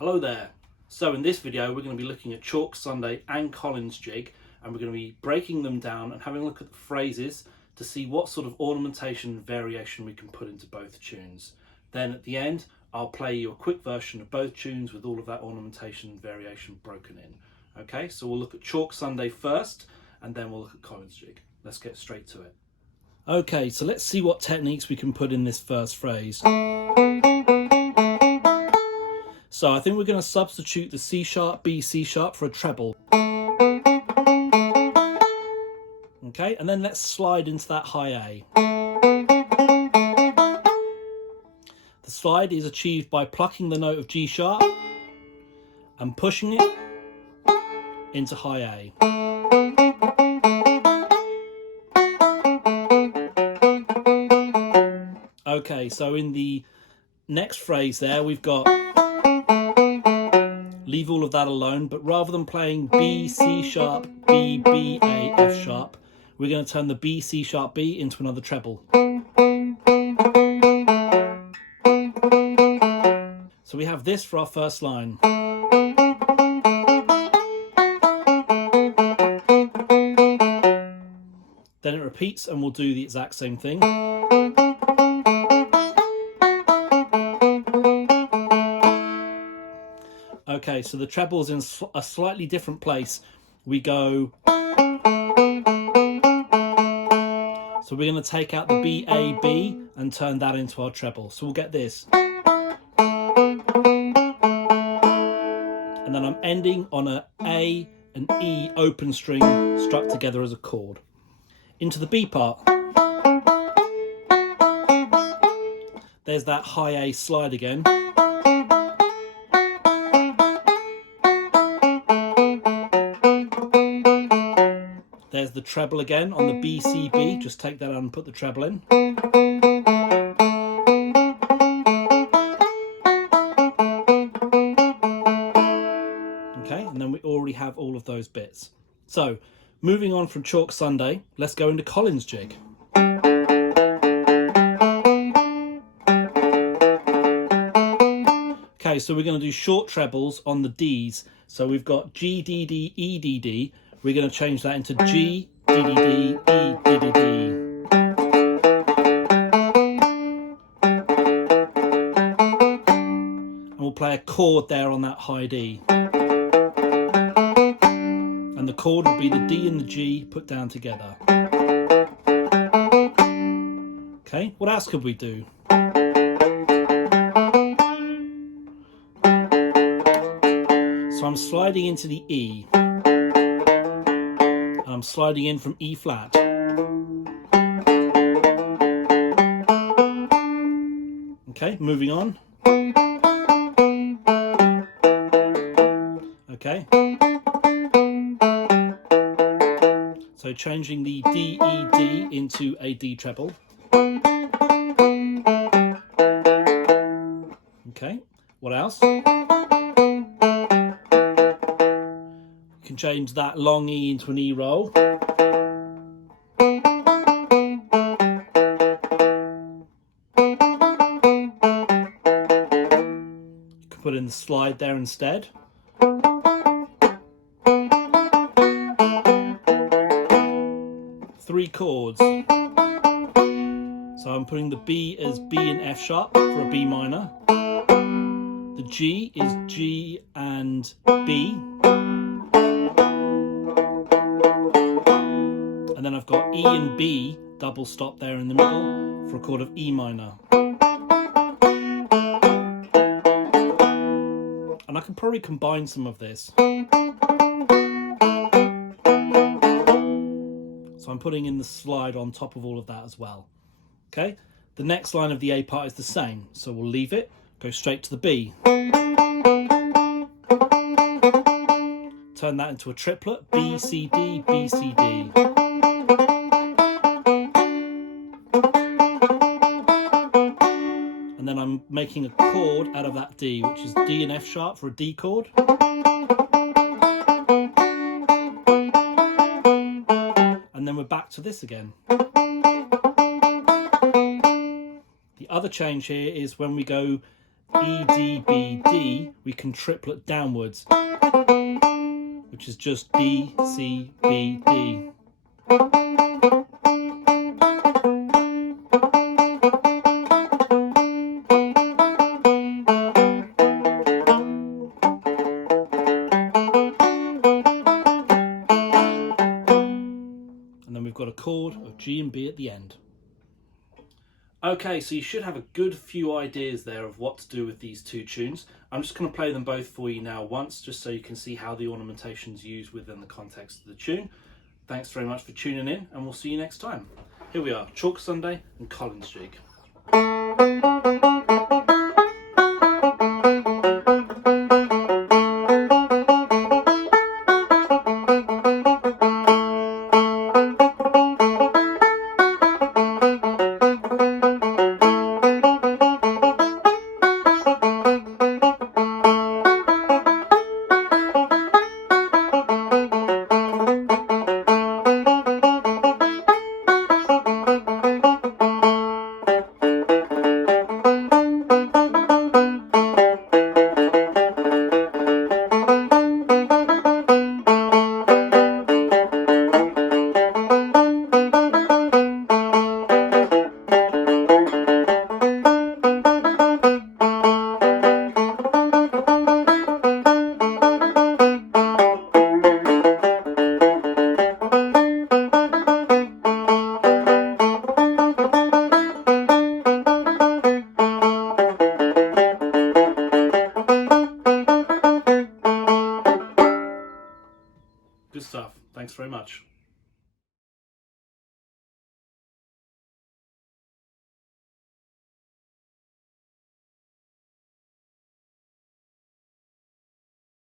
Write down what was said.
Hello there. So in this video we're going to be looking at Chalk Sunday and Collins Jig, and we're going to be breaking them down and having a look at the phrases to see what sort of ornamentation and variation we can put into both tunes. Then at the end I'll play you a quick version of both tunes with all of that ornamentation and variation broken in. Okay, so we'll look at Chalk Sunday first and then we'll look at Collins Jig. Let's get straight to it. Okay, so let's see what techniques we can put in this first phrase. So I think we're going to substitute the C sharp, B, C sharp for a treble. Okay, and then let's slide into that high A. The slide is achieved by plucking the note of G sharp and pushing it into high A. Okay, so in the next phrase there we've got leave all of that alone, but rather than playing B, C sharp, B, B, A, F sharp, we're going to turn the B, C sharp, B into another treble. So we have this for our first line. Then it repeats and we'll do the exact same thing. Okay, so the treble's in a slightly different place. We go... So we're going to take out the B, A, B and turn that into our treble. So we'll get this. And then I'm ending on a A and E open string struck together as a chord. Into the B part. There's that high A slide again. There's the treble again on the B, C, B. Just take that out and put the treble in. Okay, and then we already have all of those bits. So, moving on from Chalk Sunday, let's go into Collins Jig. Okay, so we're going to do short trebles on the Ds. So we've got G, D, D, E, D, D. We're going to change that into G, D, D, D, E, D, D, D. And we'll play a chord there on that high D. And the chord will be the D and the G put down together. Okay, what else could we do? So I'm sliding into the E. I'm sliding in from E flat. Okay, moving on. Okay. So changing the D, E, D into a D treble. Okay, what else? Can change that long E into an E roll. You can put in the slide there instead. Three chords. So I'm putting the B as B and F sharp for a B minor. The G is G and B. And then I've got E and B double stop there in the middle for a chord of E minor. And I can probably combine some of this. So I'm putting in the slide on top of all of that as well. Okay, the next line of the A part is the same, so we'll leave it, go straight to the B. Turn that into a triplet, B, C, D, B, C, D. And then I'm making a chord out of that D, which is D and F sharp for a D chord. And then we're back to this again. The other change here is when we go E, D, B, D, we can triplet downwards, which is just D, C, B, D. And then we've got a chord of G and B at the end. Okay, so you should have a good few ideas there of what to do with these two tunes. I'm just going to play them both for you now once, just so you can see how the ornamentation's used within the context of the tune. Thanks very much for tuning in, and we'll see you next time. Here we are, Chalk Sunday and Collins Jig. Good stuff. Thanks very much.